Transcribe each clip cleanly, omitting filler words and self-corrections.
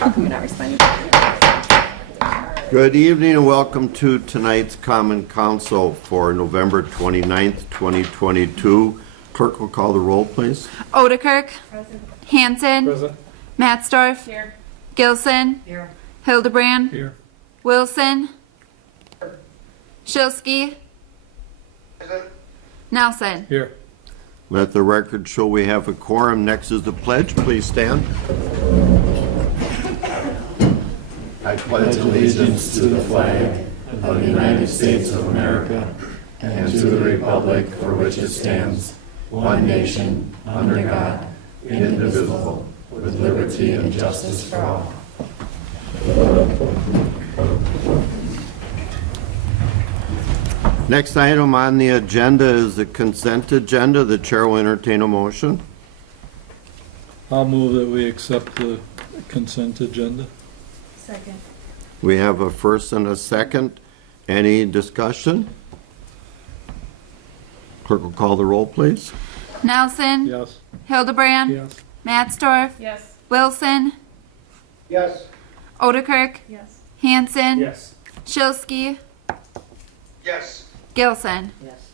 How come you're not responding? Good evening and welcome to tonight's Common Council for November 29th, 2022. Clerk will call the roll, please. Odekirk. Present. Hanson. Present. Mattsdorf. Here. Gilson. Here. Hildebrand. Here. Wilson. Shilsky. Nelson. Here. Let the record show we have a quorum. Next is the pledge. Please stand. I pledge allegiance to the flag of the United States of America and to the republic for which it stands, one nation, under God, indivisible, with liberty and justice for all. Next item on the agenda is the consent agenda. The chair will entertain a motion. I'll move that we accept the consent agenda. Second. We have a first and a second. Any discussion? Clerk will call the roll, please. Nelson. Yes. Hildebrand. Yes. Mattsdorf. Yes. Wilson. Yes. Odekirk. Yes. Hanson. Yes. Shilsky. Yes. Gilson. Yes.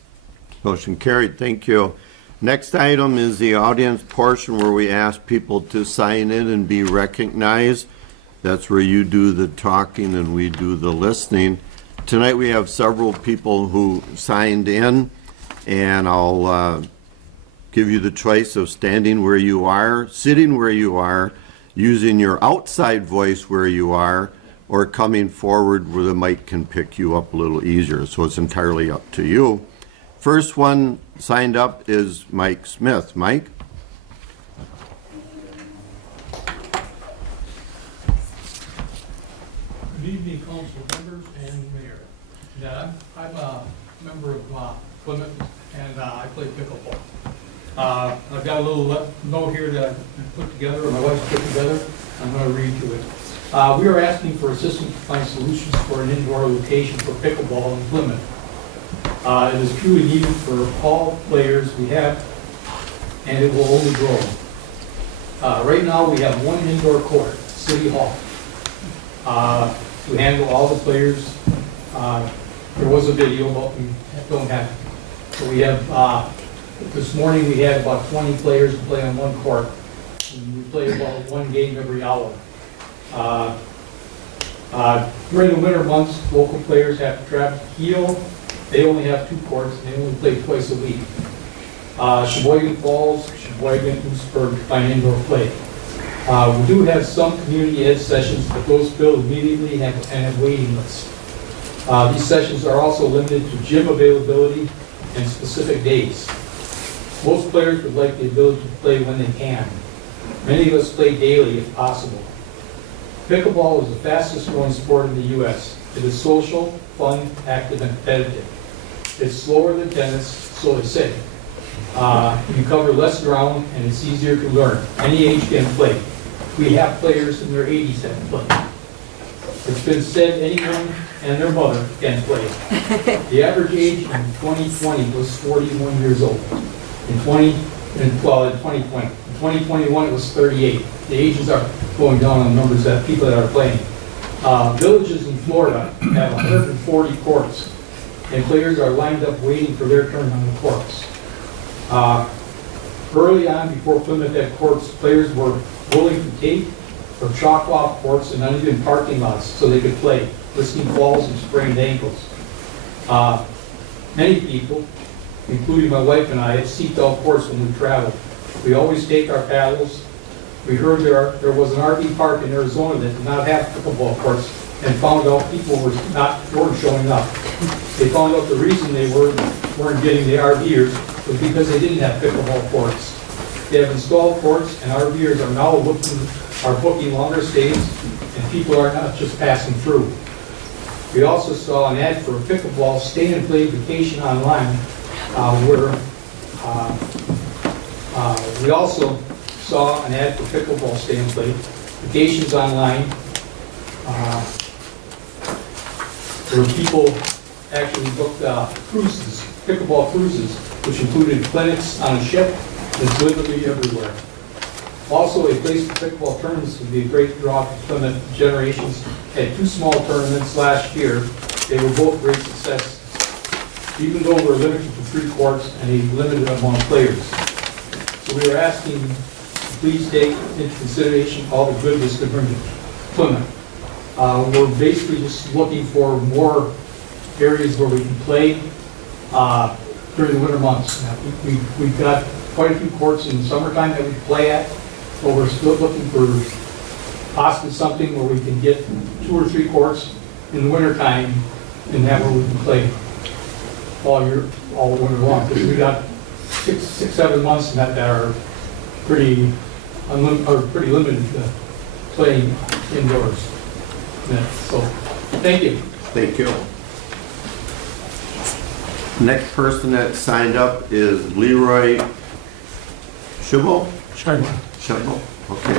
Motion carried. Thank you. Next item is the audience portion where we ask people to sign in and be recognized. That's where you do the talking and we do the listening. Tonight we have several people who signed in, and I'll give you the choice of standing where you are, sitting where you are, using your outside voice where you are, or coming forward where the mic can pick you up a little easier. So it's entirely up to you. First one signed up is Mike Smith. Mike? Good evening, council members and mayor. Yeah, I'm a member of Plymouth, and I play pickleball. I've got a little note here that I put together, or my wife's put together. I'm going to read you it. We are asking for assistance to find solutions for an indoor location for pickleball in Plymouth. It is truly needed for all players we have, and it will only grow. Right now, we have one indoor court, City Hall. To handle all the players. There was a video, but we don't have it. So we have, this morning we had about 20 players to play on one court. And we play about one game every hour. During the winter months, local players have to travel to Kiel. They only have 2 courts, and they only play twice a week. Sheboygan Falls, Sheboygan, Oostburg find indoor play. We do have some community ed sessions, but those fill immediately and have waiting lists. These sessions are also limited to gym availability and specific days. Most players would like the ability to play when they can. Many of us play daily if possible. Pickleball is the fastest growing sport in the U.S. It is social, fun, active, and competitive. It's slower than tennis, so they say. You cover less ground and it's easier to learn. Any age can play. We have players in their 80s that can play. It's been said anyone and their mother can play. The average age in 2020 was 41 years old. In 2020. In 2021 it was 38. The ages are going down on numbers that people that are playing. Villages in Florida have 140 courts, and players are lined up waiting for their turn on the courts. Early on, before Plymouth had courts, players were willing to take or chalk off courts and uneven parking lots so they could play, risking falls and sprained ankles. Many people, including my wife and I, have seeked out courts when we travel. We always take our paddles. We heard there was an RV park in Arizona that did not have pickleball courts, and found out people weren't showing up. They found out the reason they weren't getting the RVers was because they didn't have pickleball courts. They have installed courts, and RVers are now booking longer stays, and people are not just passing through. We also saw an ad for a pickleball stay and play vacation online, where we also saw an ad for pickleball stay and play vacations online, where people actually booked cruises, pickleball cruises, which included clinics on a ship that's literally everywhere. Also, a place for pickleball tournaments would be a great draw for Plymouth. Generations had 2 small tournaments last year. They were both great success, even though we're limited to 3 courts and a limited amount of players. So we are asking, to please take into consideration all the good this could bring to Plymouth. We're basically just looking for more areas where we can play during the winter months. Now, we've got quite a few courts in the summertime that we play at, but we're still looking for possibly something where we can get 2 or 3 courts in the wintertime and have where we can play all winter long. Because we got 6, 7 months that are pretty limited to playing indoors. Yeah, so, thank you. Thank you. Next person that signed up is Leroy Schubel? Schubel, okay.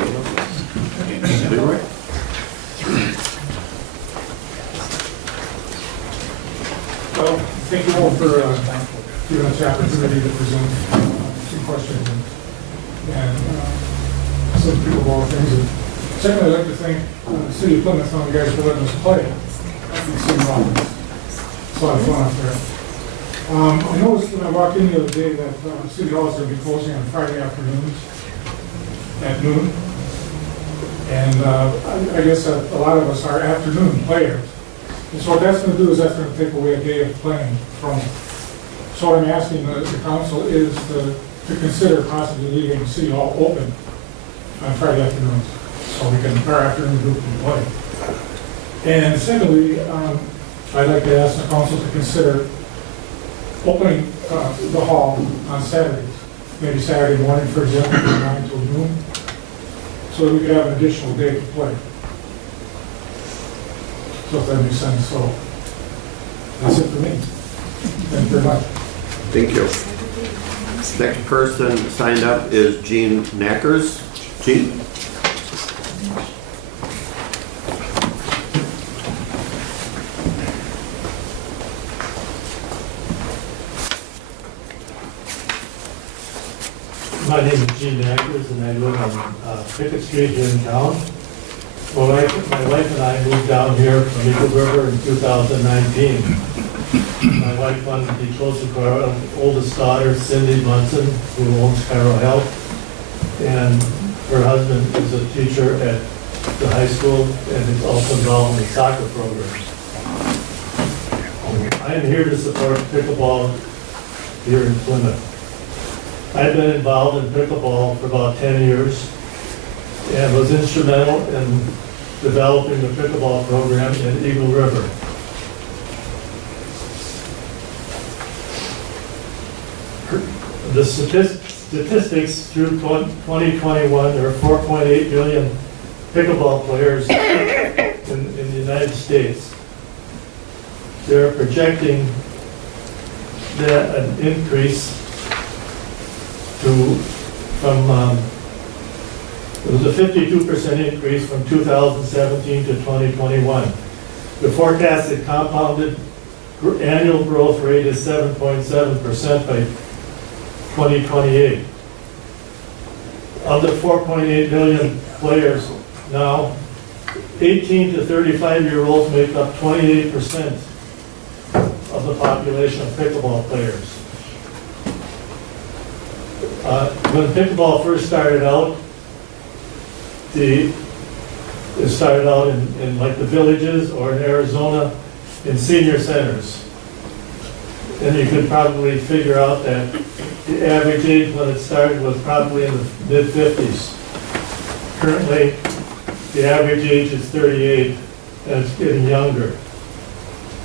Leroy? Well, thank you all for giving us the opportunity to present some questions and some pickleball things. And secondly, I'd like to thank the city of Plymouth and you guys for letting us play. It's a lot of fun out there. I noticed when I walked in the other day that City Hall is going to be closing on Friday afternoons at noon. And I guess a lot of us are afternoon players. And so what that's going to do is that's going to take away a day of playing from us. So what I'm asking the council is to consider possibly leaving City Hall open on Friday afternoons, so we can, our afternoon group can play. And secondly, I'd like to ask the council to consider opening the hall on Saturdays, maybe Saturday morning, for example, from 9 till noon, so that we could have an additional day to play. So if that makes sense, so that's it for me. Thank you very much. Thank you. Next person signed up is Gene Knackers. Gene? My name is Gene Ackers, and I live on Pickett Street here in town. My wife and I moved down here from Eagle River in 2019. My wife wanted to be closer to our oldest daughter, Cindy Munson, who owns Cairo Health, and her husband is a teacher at the high school and is also involved in the soccer program. I am here to support pickleball here in Plymouth. I've been involved in pickleball for about 10 years and was instrumental in developing the pickleball program in Eagle River. The statistics through 2021, there are 4.8 million pickleball players in the United States. They're projecting that an increase it was a 52% increase from 2017 to 2021. The forecasted compounded annual growth rate is 7.7% by 2028. Of the 4.8 million players now, 18 to 35-year-olds make up 28% of the population of pickleball players. When pickleball first started out, it started out in like the villages or in Arizona in senior centers. And you could probably figure out that the average age when it started was probably in the mid-50s. Currently, the average age is 38, and it's getting younger.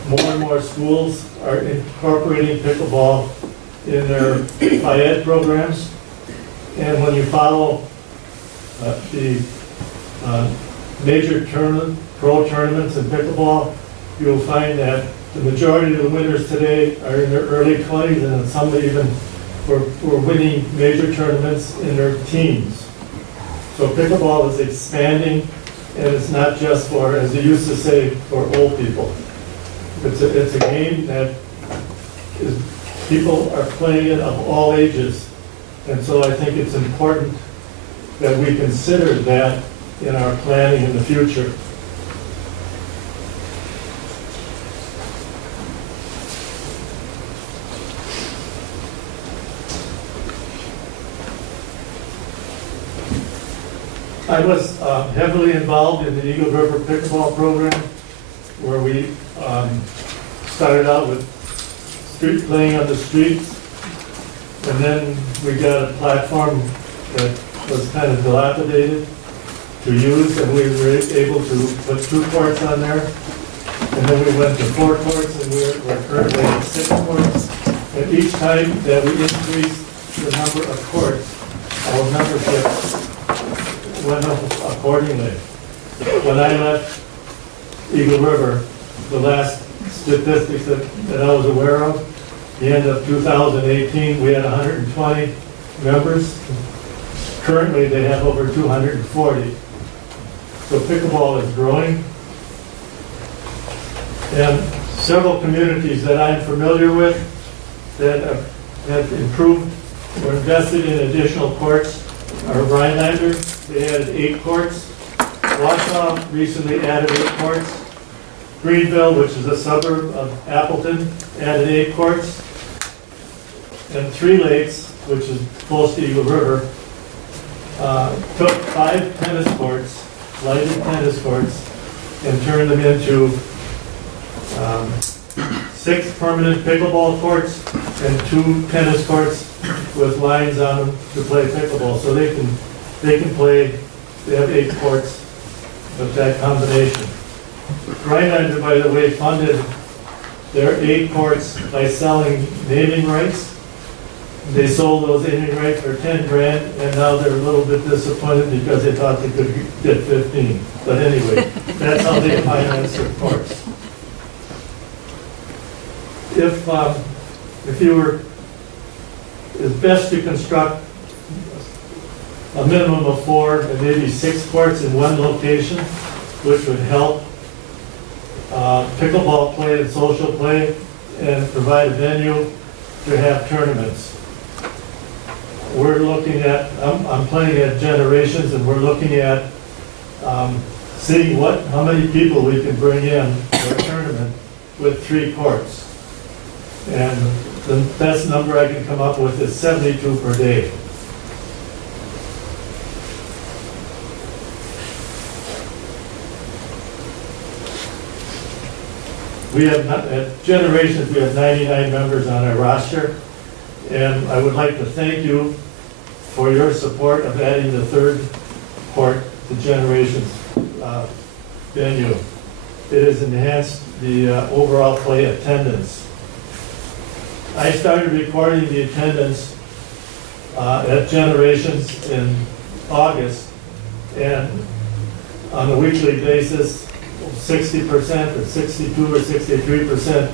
More and more schools are incorporating pickleball in their high-ed programs. And when you follow the major pro tournaments in pickleball, you'll find that the majority of the winners today are in their early 20s, and some even were winning major tournaments in their teens. So pickleball is expanding, and it's not just for, as they used to say, for old people. It's a game that people are playing it of all ages. And so I think it's important that we consider that in our planning in the future. I was heavily involved in the Eagle River pickleball program, where we started out with street playing on the streets, and then we got a platform that was kind of dilapidated to use, and we were able to put 2 courts on there. And then we went to 4 courts, and we're currently at 6 courts. And each time that we increased the number of courts, our membership went up accordingly. When I left Eagle River, the last statistics that I was aware of, the end of 2018, we had 120 members. Currently, they have over 240. So pickleball is growing. And several communities that I'm familiar with that have improved or invested in additional courts are Rhinelander. They added 8 courts. Wausau recently added 8 courts. Greenville, which is a suburb of Appleton, added 8 courts. And Three Lakes, which is close to Eagle River, took 5 tennis courts, lighted tennis courts, and turned them into 6 permanent pickleball courts and 2 tennis courts with lines on them to play pickleball. So they can play, they have 8 courts with that combination. Rhinelander, by the way, funded their 8 courts by selling naming rights. They sold those naming rights for 10 grand, and now they're a little bit disappointed because they thought they could get 15. But anyway, that's how they finance their courts. If you were, it's best to construct a minimum of 4 and maybe 6 courts in one location, which would help pickleball play and social play, and provide a venue to have tournaments. We're looking at, I'm playing at Generations, and we're looking at seeing how many people we can bring in for a tournament with 3 courts. And the best number I can come up with is 72 per day. We have, at Generations, we have 99 members on our roster, and I would like to thank you for your support of adding the 3rd court to Generations venue. It has enhanced the overall play attendance. I started recording the attendance at Generations in August, and on a weekly basis, 60% or 62 or 63%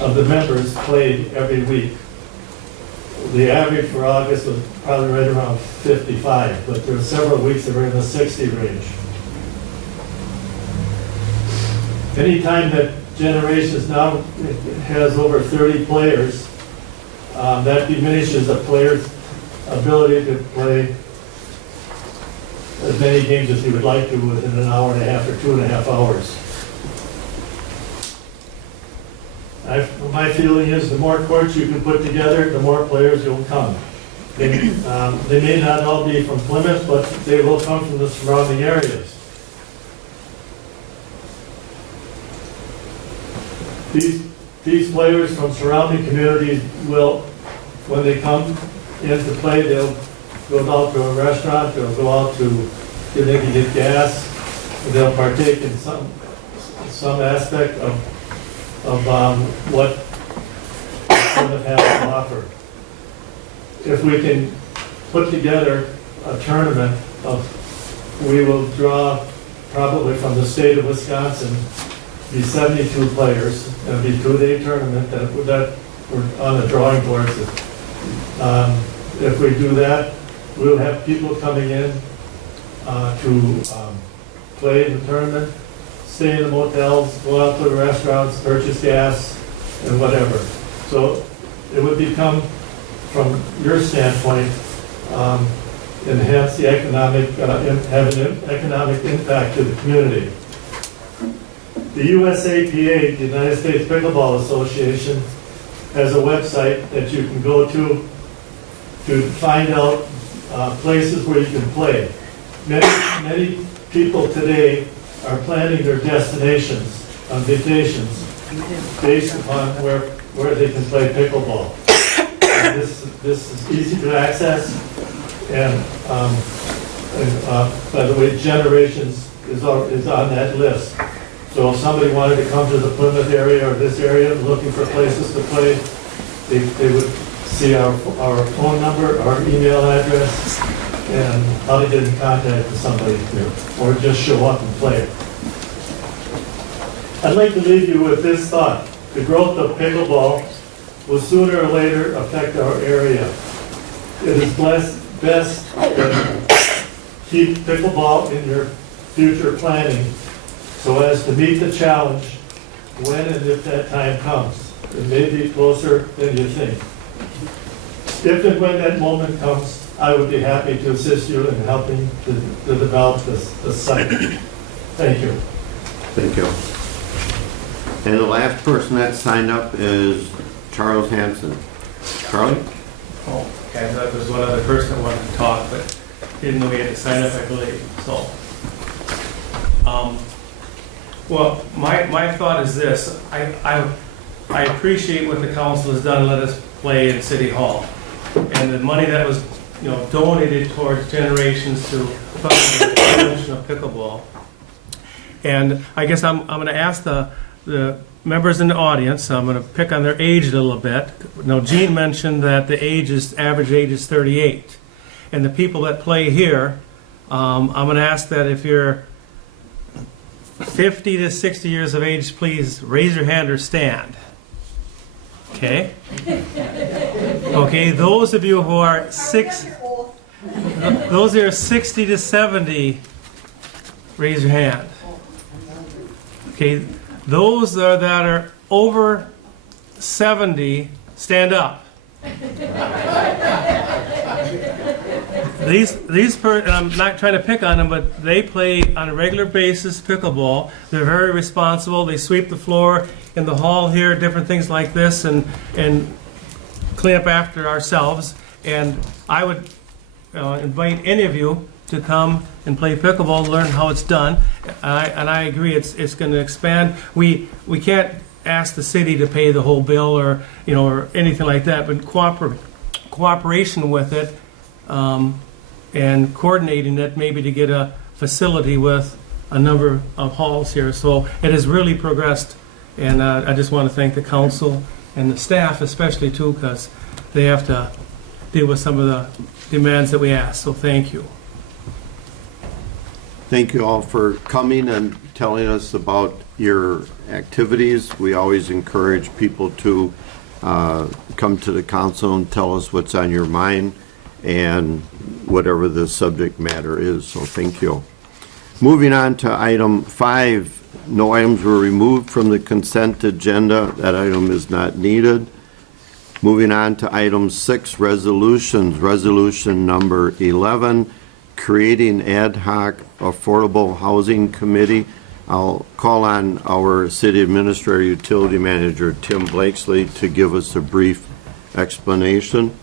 of the members played every week. The average for August was probably right around 55, but there were several weeks that were in the 60 range. Anytime that Generations now has over 30 players, that diminishes a player's ability to play as many games as he would like to within an hour and a half or 2.5 hours. My feeling is the more courts you can put together, the more players will come. They may not all be from Plymouth, but they will come from the surrounding areas. These players from surrounding communities will, when they come in to play, they'll go out to a restaurant, they'll go out to, they can get gas, and they'll partake in some aspect of what Plymouth has to offer. If we can put together a tournament we will draw probably from the state of Wisconsin, be 72 players. It'll be a 2-day tournament that we're on the drawing boards. If we do that, we'll have people coming in to play in the tournament, stay in the motels, go out to the restaurants, purchase gas, and whatever. So it would become, from your standpoint, enhance the economic, have an economic impact to the community. The USAPA, the United States Pickleball Association, has a website that you can go to find out places where you can play. Many people today are planning their destinations on vacations based upon where they can play pickleball. And this is easy to access, and by the way, Generations is on that list. So if somebody wanted to come to the Plymouth area or this area looking for places to play, they would see our phone number, our email address, and how to get in contact with somebody here, or just show up and play. I'd like to leave you with this thought. The growth of pickleball will sooner or later affect our area. It is best to keep pickleball in your future planning so as to meet the challenge when and if that time comes. It may be closer than you think. If and when that moment comes, I would be happy to assist you in helping to develop the site. Thank you. Thank you. And the last person that signed up is Charles Hanson. Charlie? Oh, okay, I thought there was one other person that wanted to talk, but didn't know we had to sign up, I believe, so. Well, my thought is this, I appreciate what the council has done, let us play in City Hall. And the money that was, donated towards Generations to fund the promotion of pickleball. And I guess I'm going to ask the members in the audience, I'm going to pick on their age a little bit. Now, Gene mentioned that the average age is 38. And the people that play here, I'm going to ask that if you're 50 to 60 years of age, please raise your hand or stand. Okay? Okay, those of you who are 60 to 70, raise your hand. Okay, those that are over 70, stand up. I'm not trying to pick on them, but they play on a regular basis pickleball. They're very responsible. They sweep the floor in the hall here, different things like this, and clean up after ourselves. And I would invite any of you to come and play pickleball, learn how it's done. And I agree, it's going to expand. We can't ask the city to pay the whole bill or anything like that, but cooperation with it and coordinating it, maybe to get a facility with a number of halls here. So it has really progressed, and I just want to thank the council and the staff especially too, because they have to deal with some of the demands that we ask. So thank you. Thank you all for coming and telling us about your activities. We always encourage people to come to the council and tell us what's on your mind and whatever the subject matter is. So thank you. Moving on to item 5, no items were removed from the consent agenda. That item is not needed. Moving on to item 6, resolutions. Resolution number 11, creating ad hoc affordable housing committee. I'll call on our city administrator, utility manager, Tim Blakesley, to give us a brief explanation.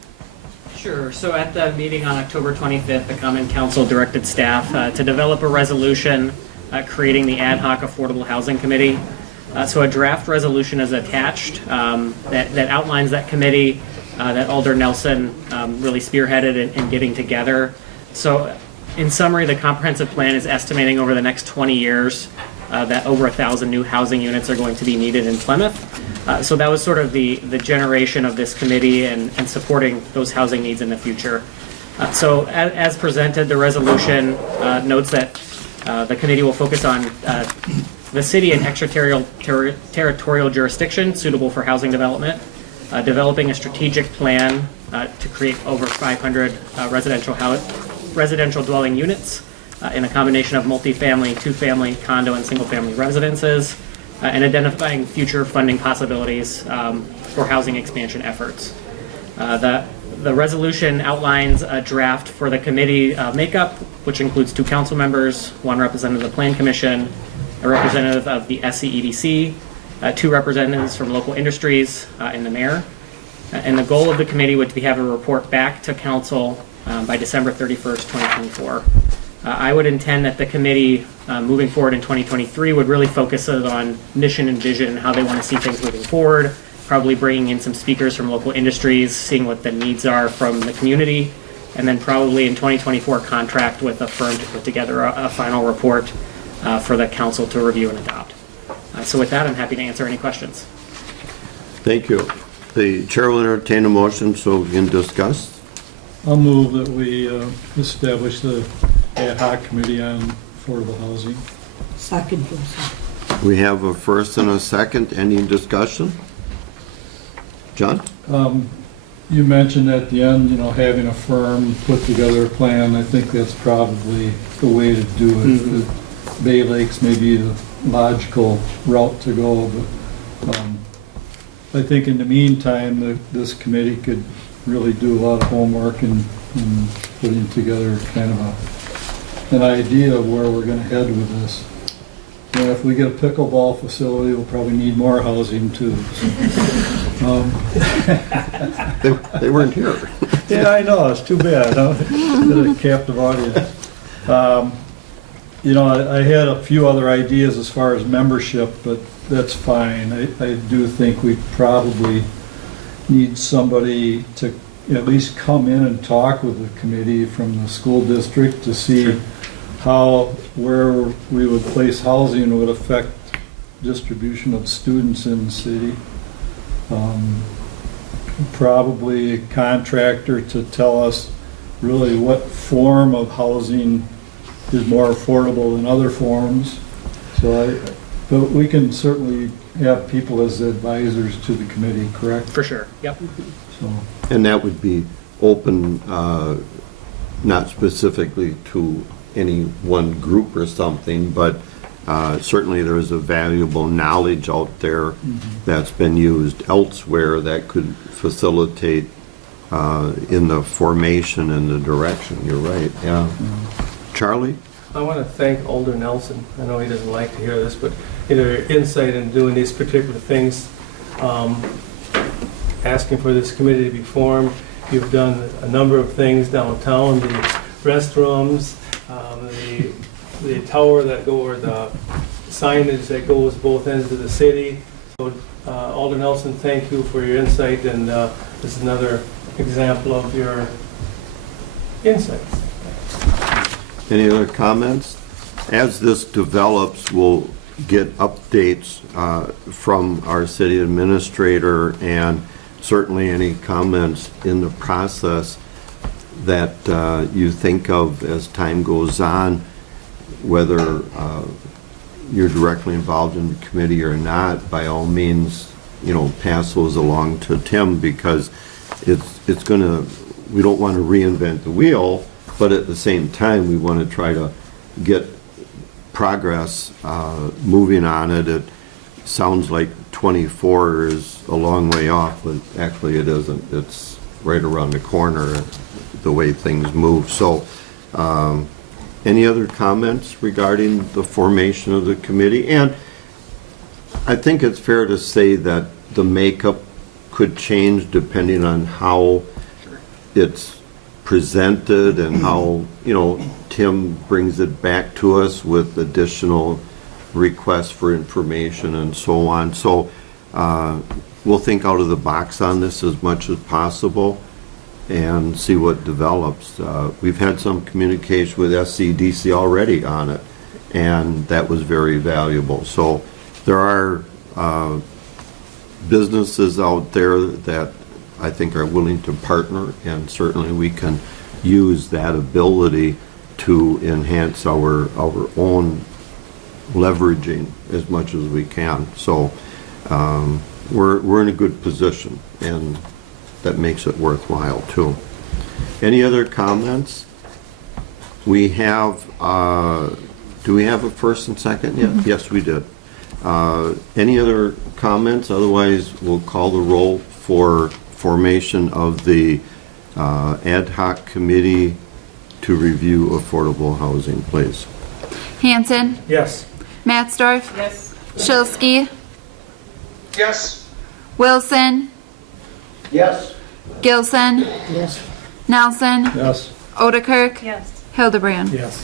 Sure. So at the meeting on October 25th, the Common Council directed staff to develop a resolution creating the ad hoc affordable housing committee. So a draft resolution is attached that outlines that committee that Alder Nelson really spearheaded in getting together. So in summary, the comprehensive plan is estimating over the next 20 years that over 1,000 new housing units are going to be needed in Plymouth. So that was sort of the generation of this committee and supporting those housing needs in the future. So as presented, the resolution notes that the committee will focus on the city and extraterritorial jurisdiction suitable for housing development, developing a strategic plan to create over 500 residential dwelling units in a combination of multifamily, two-family, condo, and single-family residences, and identifying future funding possibilities for housing expansion efforts. The the resolution outlines a draft for the committee makeup, which includes 2 council members, 1 representative of the Plan Commission, a representative of the SCEDC, 2 representatives from local industries, and the mayor. And the goal of the committee would be to have a report back to council by December 31st, 2024. I would intend that the committee, moving forward in 2023, would really focus on mission and vision and how they want to see things moving forward, probably bringing in some speakers from local industries, seeing what the needs are from the community, and then probably in 2024 contract with a firm to put together a final report for the council to review and adopt. So with that, I'm happy to answer any questions. Thank you. The chair will entertain a motion so we can discuss. I'll move that we establish the ad hoc committee on affordable housing. Second, Joseph. We have a first and a second. Any discussion? John? You mentioned at the end, having a firm put together a plan. I think that's probably the way to do it. Bay Lakes may be the logical route to go, but I think in the meantime, this committee could really do a lot of homework and putting together kind of an idea of where we're going to head with this. If we get a pickleball facility, we'll probably need more housing too. They weren't here. Yeah, I know, it's too bad, huh? A captive audience. I had a few other ideas as far as membership, but that's fine. I do think we probably need somebody to at least come in and talk with the committee from the school district to see where we would place housing would affect distribution of students in the city. Probably a contractor to tell us really what form of housing is more affordable than other forms. But we can certainly have people as advisors to the committee, correct? For sure, yep. So, And that would be open, not specifically to any one group or something, but certainly there is a valuable knowledge out there that's been used elsewhere that could facilitate in the formation and the direction. You're right, yeah. Charlie? I want to thank Alder Nelson. I know he doesn't like to hear this, but your insight in doing these particular things, asking for this committee to be formed. You've done a number of things downtown, the restrooms, the tower that go, or the signage that goes both ends of the city. So, Alder Nelson, thank you for your insight, and this is another example of your insights. Any other comments? As this develops, we'll get updates from our city administrator, and certainly any comments in the process that you think of as time goes on, whether you're directly involved in the committee or not, by all means, pass those along to Tim, because it's going to, we don't want to reinvent the wheel, but at the same time, we want to try to get progress moving on it. It sounds like 24 is a long way off, but actually it isn't. It's right around the corner, the way things move. So, any other comments regarding the formation of the committee? And I think it's fair to say that the makeup could change depending on how it's presented and how, Tim brings it back to us with additional requests for information and so on. So we'll think out of the box on this as much as possible and see what develops. We've had some communication with SCDC already on it, and that was very valuable. So there are businesses out there that I think are willing to partner, and certainly we can use that ability to enhance our own leveraging as much as we can. So we're in a good position, and that makes it worthwhile too. Any other comments? We have, do we have a first and second yet? Yes, we did. Any other comments? Otherwise, we'll call the roll for formation of the ad hoc committee to review affordable housing, please. Hanson, Yes. Matsdorf, Yes. Shilsky, Yes. Wilson, Yes. Gilson, Yes. Nelson, Yes. Odekirk, Yes. Hildebrand. Yes.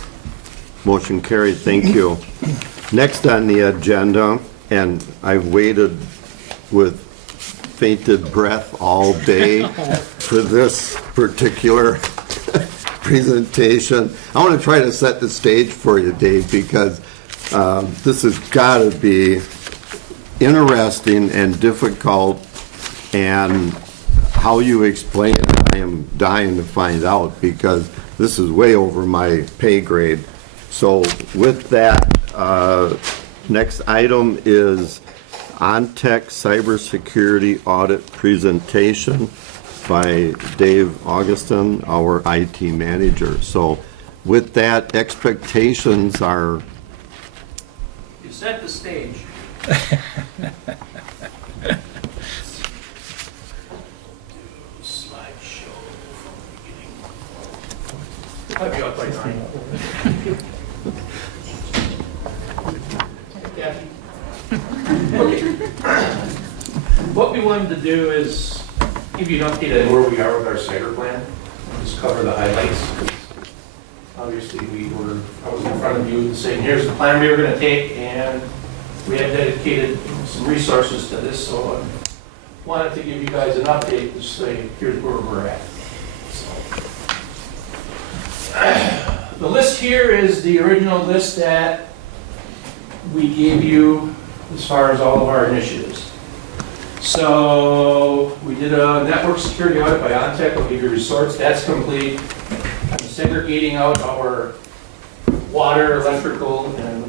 Motion carried, thank you. Next on the agenda, and I've waited with fainted breath all day for this particular presentation. I want to try to set the stage for you, Dave, because this has got to be interesting and difficult, and how you explain it, I am dying to find out, because this is way over my pay grade. So with that, next item is OnTech Cybersecurity Audit Presentation by Dave Augustin, our IT manager. So with that, expectations are, You set the stage. Slideshow from the beginning. I'll be up by 9. Kathy? Okay. What we wanted to do is give you an update on where we are with our cyber plan. Just cover the highlights. Obviously, I was in front of you saying, here's the plan we were gonna take, and we had dedicated some resources to this, so I wanted to give you guys an update to say, here's where we're at. So, the list here is the original list that we gave you as far as all of our initiatives. So, we did a network security audit by OnTech, I'll give you results, that's complete. I'm segregating out our water, electrical, and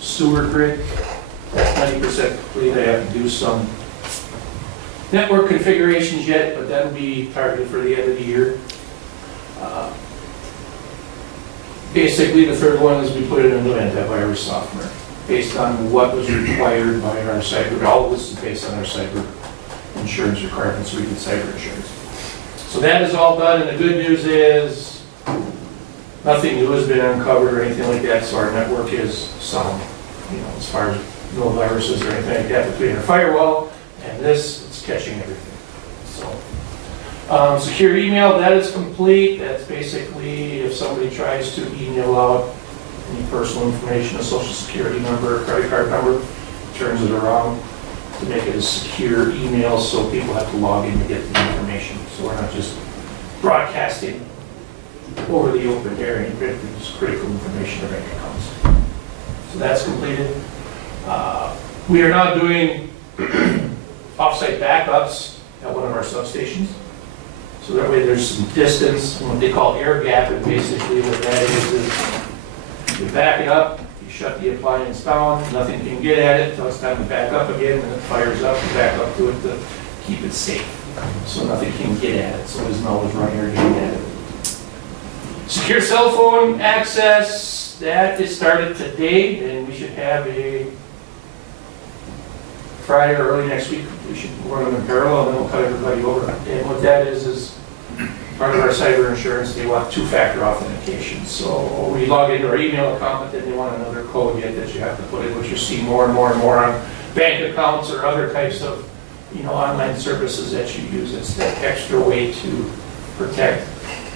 sewer grid. That's 90% complete. I have to do some network configurations yet, but that'll be targeted for the end of the year. Basically, the third one is we put in a new antivirus software based on what was required by our cyber. All of this is based on our cyber insurance requirements. We did cyber insurance. So that is all done, and the good news is nothing new has been uncovered or anything like that, so our network is sound, as far as no viruses or anything like that between our firewall and this, it's catching everything. So, secure email, that is complete. That's basically if somebody tries to email out any personal information, a social security number, a credit card number, turns it around to make it a secure email so people have to log in to get the information. So we're not just broadcasting over the open air and just critical information to bank accounts. So that's completed. We are now doing offsite backups at one of our substations. So that way there's some distance, and what they call air gap, and basically what that is you back it up, you shut the appliance down, nothing can get at it until it's time to back up again, and it fires up, you back up to it to keep it safe. So nothing can get at it, so it isn't always running or getting at it. Secure cell phone access, that is started today, and we should have a Friday or early next week. We should run them in parallel, and then we'll cut everybody over. And what that is part of our cyber insurance, they want two-factor authentication. So we log into our email account, but then they want another code yet that you have to put in, which you see more and more and more on bank accounts or other types of online services that you use. It's that extra way to protect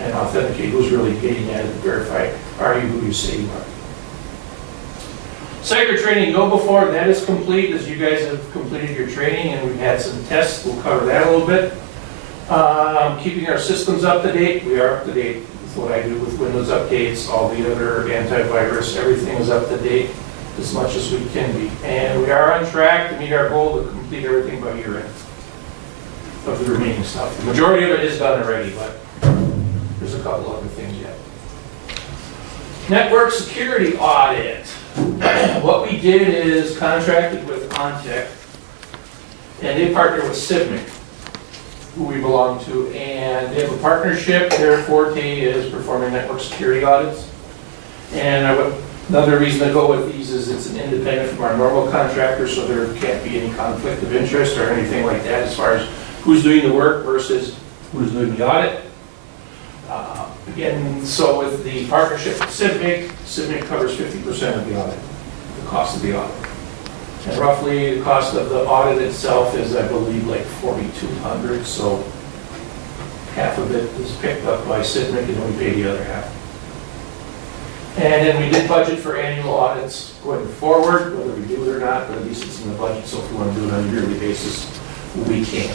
and authenticate who's really getting at it, and verify, are you who you say you are. Cyber training, KnowBe4, that is complete, as you guys have completed your training, and we've had some tests. We'll cover that a little bit. Keeping our systems up to date, we are up to date with what I do with Windows updates, all the other antivirus, everything is up to date as much as we can be. And we are on track to meet our goal to complete everything by year end of the remaining stuff. The majority of it is done already, but there's a couple other things yet. Network security audit. What we did is contracted with OnTech, and they partner with Civmec, who we belong to, and they have a partnership. Their forte is performing network security audits. And another reason to go with these is it's an independent from our normal contractor, so there can't be any conflict of interest or anything like that as far as who's doing the work versus who's doing the audit. And so with the partnership with Civic covers 50% of the audit, the cost of the audit. And roughly, the cost of the audit itself is, I believe, like $4,200, so half of it is picked up by Civic, and we pay the other half. And then we did budget for annual audits going forward, whether we do it or not, but at least it's in the budget, so if we want to do it on a yearly basis, we can.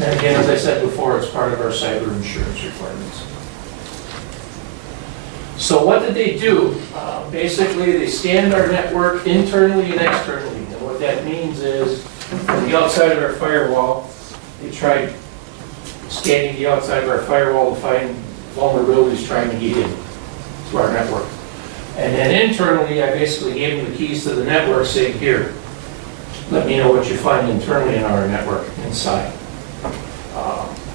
And again, as I said before, it's part of our cyber insurance requirements. So what did they do? Basically, they scanned our network internally and externally. And what that means is, on the outside of our firewall, they tried scanning the outside of our firewall to find vulnerabilities trying to get in to our network. And then internally, I basically gave them the keys to the network, saying, here, let me know what you find internally in our network inside.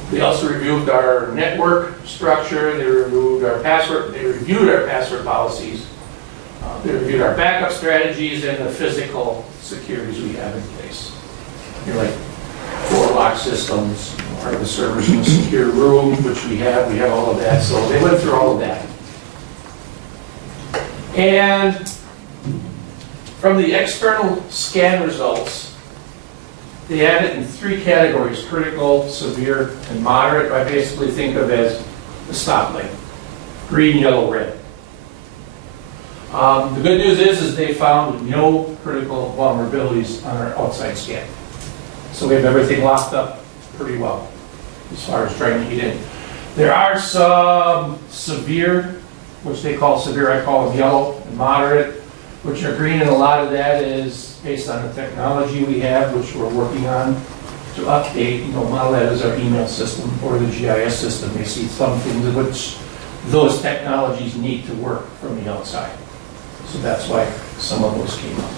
They also reviewed our network structure, they reviewed our password policies, they reviewed our backup strategies and the physical securities we have in place. You're like 4 lock systems, part of the servers in a secure room, which we have all of that. So they went through all of that. And from the external scan results, they had it in 3 categories: critical, severe, and moderate. I basically think of as the stoplight: green, yellow, red. The good news is they found no critical vulnerabilities on our outside scan. So we have everything locked up pretty well as far as trying to get in. There are some severe, which they call severe, I call them yellow, and moderate, which are green, and a lot of that is based on the technology we have, which we're working on to update. A lot of that is our email system or the GIS system. They see some things which those technologies need to work from the outside. So that's why some of those came up.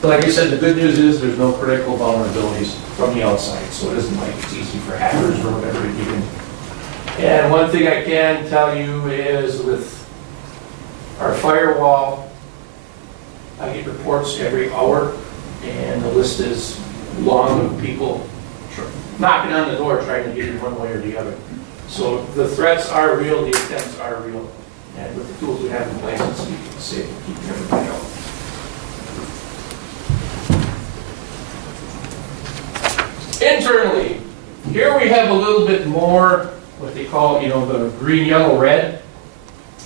But like I said, the good news is there's no critical vulnerabilities from the outside, so it isn't like it's easy for hackers or whatever to get in. And one thing I can tell you is with our firewall, I get reports every hour, and the list is long of people knocking on the door trying to get in one way or the other. So the threats are real, the attempts are real, and with the tools we have in place, it's safe to keep everybody out. Internally, here we have a little bit more what they call, the green, yellow, red.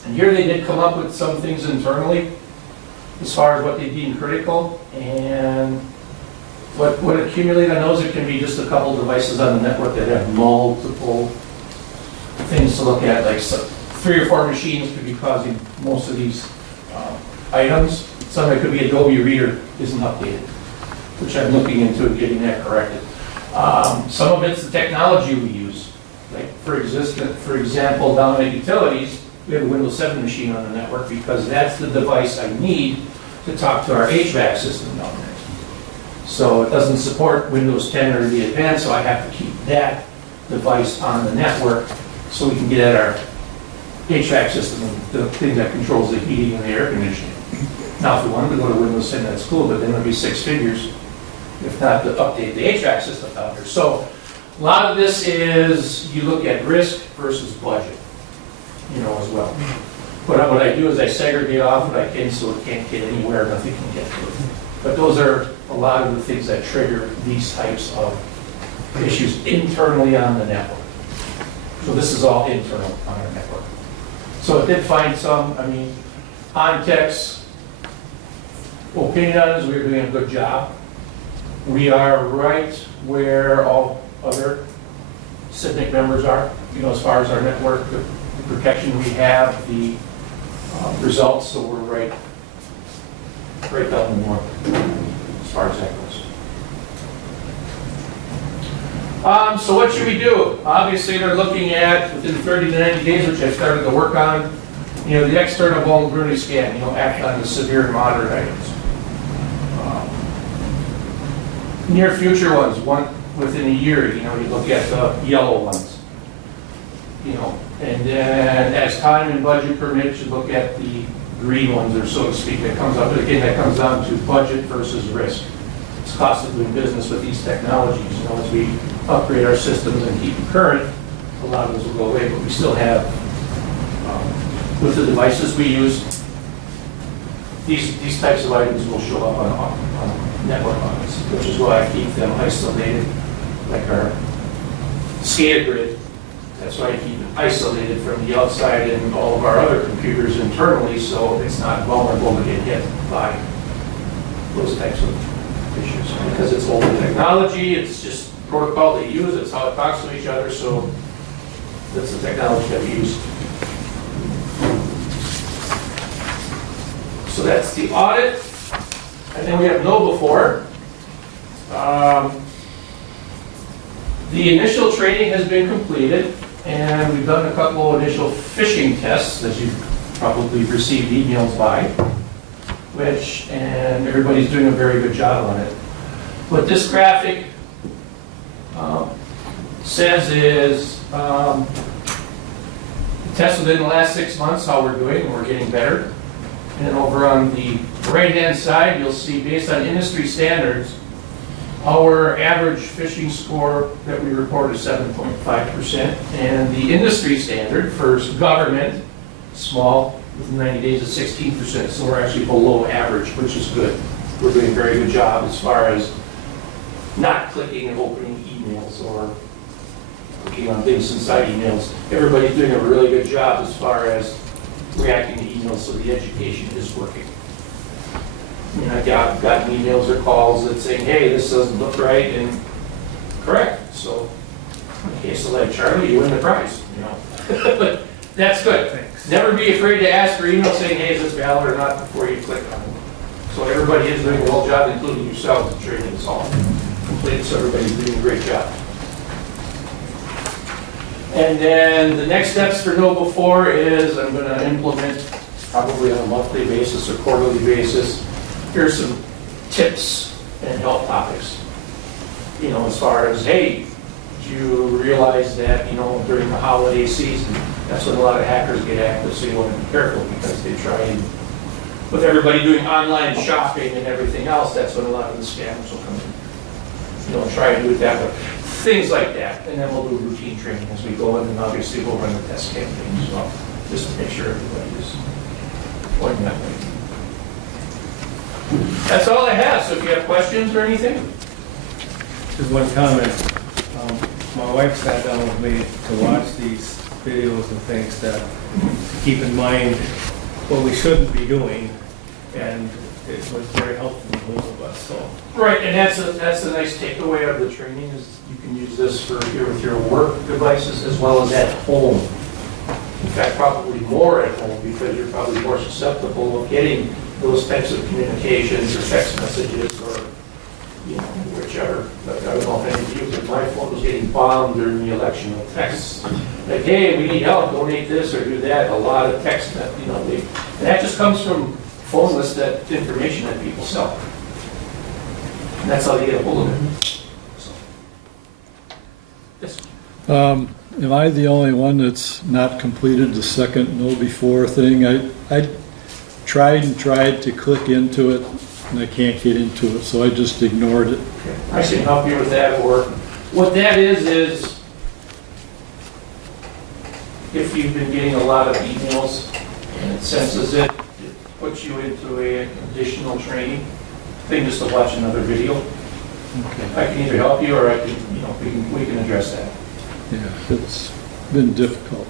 And here they did come up with some things internally as far as what they deem critical. And what accumulate on those, it can be just a couple devices on the network that have multiple things to look at, like 3 or 4 machines could be causing most of these items. Some of it could be Adobe Reader isn't updated, which I'm looking into and getting that corrected. Some of it's the technology we use. Like for example, down at utilities, we have a Windows 7 machine on the network because that's the device I need to talk to our HVAC system down there. So it doesn't support Windows 10 or the advanced, so I have to keep that device on the network so we can get at our HVAC system, the thing that controls the heating and the air conditioning. Now, if we wanted to go to Windows 10, that's cool, but then it'll be 6 figures, if not to update the HVAC system out there. So a lot of this is, you look at risk versus budget, as well. But what I do is I segregate off what I can so it can't get anywhere, nothing can get to it. But those are a lot of the things that trigger these types of issues internally on the network. So this is all internal on our network. So it did find some, OnTech's opinion on it is we're doing a good job. We are right where all other CIVNIC members are, as far as our network, the protection we have, the results, so we're right down the north as far as that goes. So what should we do? Obviously, they're looking at within 30 to 90 days, which I started to work on, the external vulnerability scan, act on the severe and moderate items. Near future ones, one within a year, you look at the yellow ones. And then as time and budget permits, you look at the green ones, or so to speak, that comes up. Again, that comes down to budget versus risk. It's cost of doing business with these technologies. As we upgrade our systems and keep them current, a lot of those will go away, but we still have, with the devices we use, these types of items will show up on network lines, which is why I keep them isolated, like our SCADA grid. That's why I keep it isolated from the outside and all of our other computers internally, so it's not vulnerable to get hit by those types of issues. Because it's older technology, it's just protocol they use, it's how it talks to each other, so that's the technology that we use. So that's the audit. And then we have know before. The initial training has been completed, and we've done a couple initial phishing tests, as you've probably received emails by, and everybody's doing a very good job on it. What this graphic says is test within the last 6 months, how we're doing, and we're getting better. And then over on the right-hand side, you'll see, based on industry standards, our average phishing score that we report is 7.5%. And the industry standard for government, small, within 90 days is 16%. So we're actually below average, which is good. We're doing a very good job as far as not clicking and opening emails or clicking on things inside emails. Everybody's doing a really good job as far as reacting to emails, so the education is working. I mean, I've gotten emails or calls that say, hey, this doesn't look right, and correct. So in the case of like Charlie, you win the prize, you know. But that's good. Thanks. Never be afraid to ask for email saying, hey, is this valid or not, before you click on it. So everybody is doing a well job, including yourselves. The training is all completed, so everybody's doing a great job. And then the next steps for know before is I'm going to implement, probably on a monthly basis or quarterly basis, here's some tips and help topics. You know, as far as, hey, do you realize that, you know, during the holiday season, that's when a lot of hackers get active, so you want to be careful because they try and, with everybody doing online shopping and everything else, that's when a lot of the scams will come in. You know, try and do it that way. Things like that, and then we'll do routine training as we go in, and obviously we'll run the test campaign as well, just to make sure everybody is going that way. That's all I have, so if you have questions or anything. Just one comment. My wife sat down with me to watch these videos and things that to keep in mind what we shouldn't be doing, and it was very helpful to both of us. So. Right, and that's a nice takeaway of the training is you can use this for with your work devices as well as at home. In fact, probably more at home because you're probably more susceptible of getting those types of communications or text messages or, you know, whichever. Like, I don't know if any of you, but my phone was getting bombed during the election with texts. Like, hey, we need help, donate this or do that. A lot of text that, you know, and that just comes from phone lists, that information that people sell. And that's how they get a hold of it. So. Yes. Am I the only one that's not completed the second know before thing? I tried to click into it, and I can't get into it, so I just ignored it. Okay. I can help you with that, or what that is if you've been getting a lot of emails and it senses it, it puts you into an additional training thing just to watch another video. Okay. I can either help you or I can, you know, we can address that. Yeah, it's been difficult.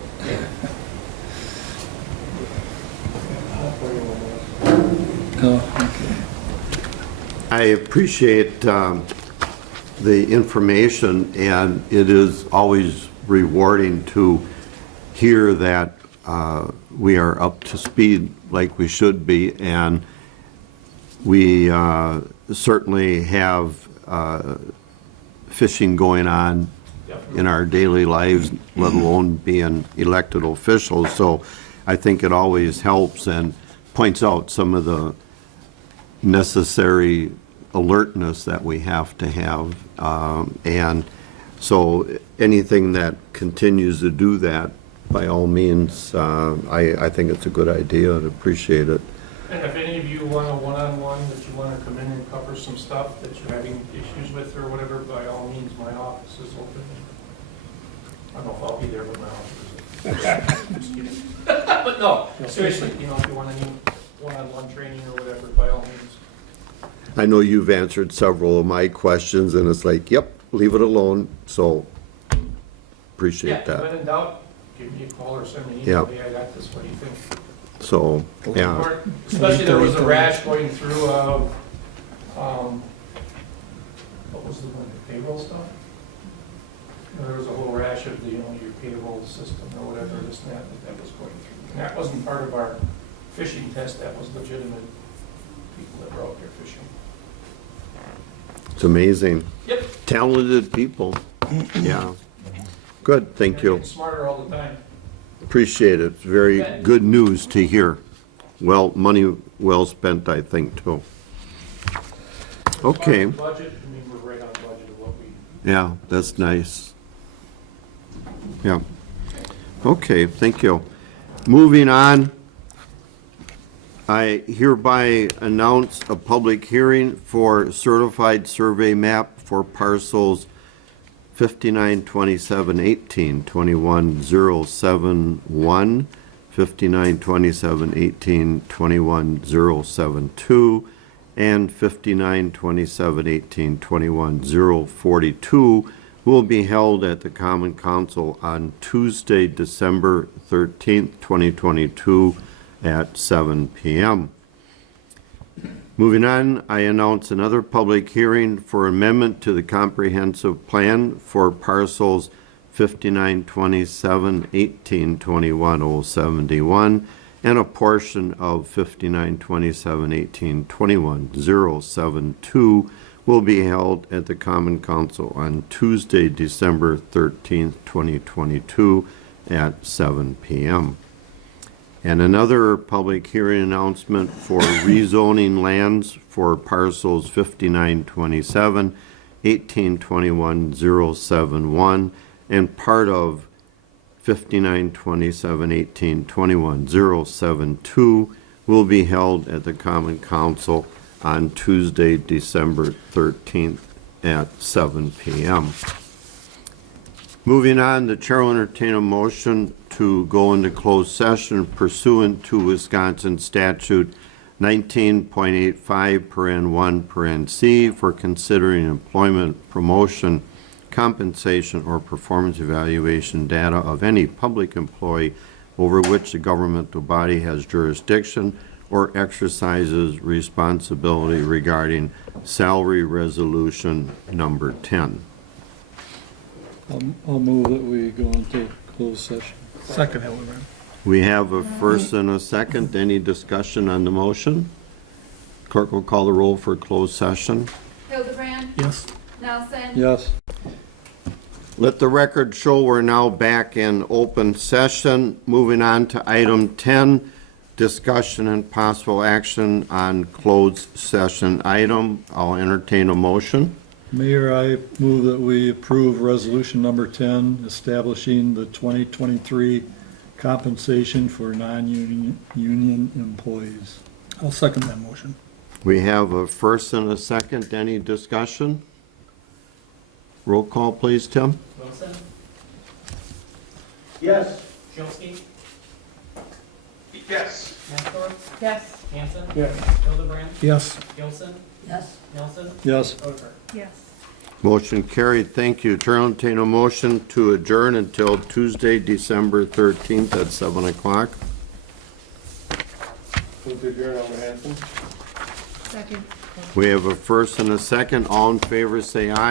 I appreciate the information, and it is always rewarding to hear that we are up to speed like we should be, and we certainly have phishing going on in our daily lives, let alone being elected officials. So I think it always helps and points out some of the necessary alertness that we have to have. And so anything that continues to do that, by all means, I think it's a good idea and appreciate it. And if any of you want a one-on-one that you want to come in and cover some stuff that you're having issues with or whatever, by all means, my office is open. don't know if I'll be there, but my officers. Just kidding. But no, seriously, you know, if you want any one-on-one training or whatever, by all means. I know you've answered several of my questions, and it's like, yep, leave it alone, so appreciate Yeah, that. when in doubt, give me a call or send me an Yeah. email, hey, I got this, what do you think? So, yeah, Or- Especially there was a rash going through, what was the one, the payroll stuff? There was a whole rash of the, you know, your payroll system or whatever, this and that was going through. And that wasn't part of our fishing test, that was legitimate people that were out there fishing. it's amazing. Yep. Talented people, yeah. Good, thank They're you. getting smarter all the time. Appreciate it. It's very good news to hear. Well, money well spent, I think, too. Okay, As far as the budget, I mean, we're right on budget of what we, yeah, that's nice. Yeah. Okay, thank you. Moving on, I hereby announce a public hearing for certified survey map for parcels 592718, 21071, 592718, 21072, and 592718, 21042 will be held at the Common Council on Tuesday, December 13th, 2022 at 7 p.m. Moving on, I announce another public hearing for amendment to the comprehensive plan for parcels 592718, 21071, and a portion of 592718, 21072 will be held at the Common Council on Tuesday, December 13th, 2022 at 7 p.m. And another public hearing announcement for rezoning lands for parcels 5927, 1821, 071, and part of 5927, 1821, 072 will be held at the Common Council on Tuesday, December 13th at 7 p.m. Moving on, the chair will entertain a motion to go into closed session pursuant to Wisconsin statute 19.85 paren 1 paren C for considering employment, promotion, compensation, or performance evaluation data of any public employee over which the governmental body has jurisdiction or exercises responsibility regarding salary resolution number 10. I'll move that we go into closed session. Second, Hildebrand. We have a first and a second. Any discussion on the motion? Clerk will call the roll for closed session. Hildebrand, Yes. Nelson. Yes. Let the record show we're now back in open session. Moving on to item 10, discussion and possible action on closed session item. I'll entertain a motion. Mayor, I move that we approve resolution number 10, establishing the 2023 compensation for non-union employees. I'll second that motion. We have a first and a second. Any discussion? Roll call, please, Tim. Wilson, Yes. Shilsky, Yes. Nestor, Yes. Hanson, Yes. Hildebrand, Yes. Gilson, Yes. Nelson, Yes. Rutherford. Yes. Motion carried. Thank you. Chair will entertain a motion to adjourn until Tuesday, December 13th at 7 o'clock. Move to adjourn, Alder Hanson. Second. We have a first and a second. All in favor, say aye.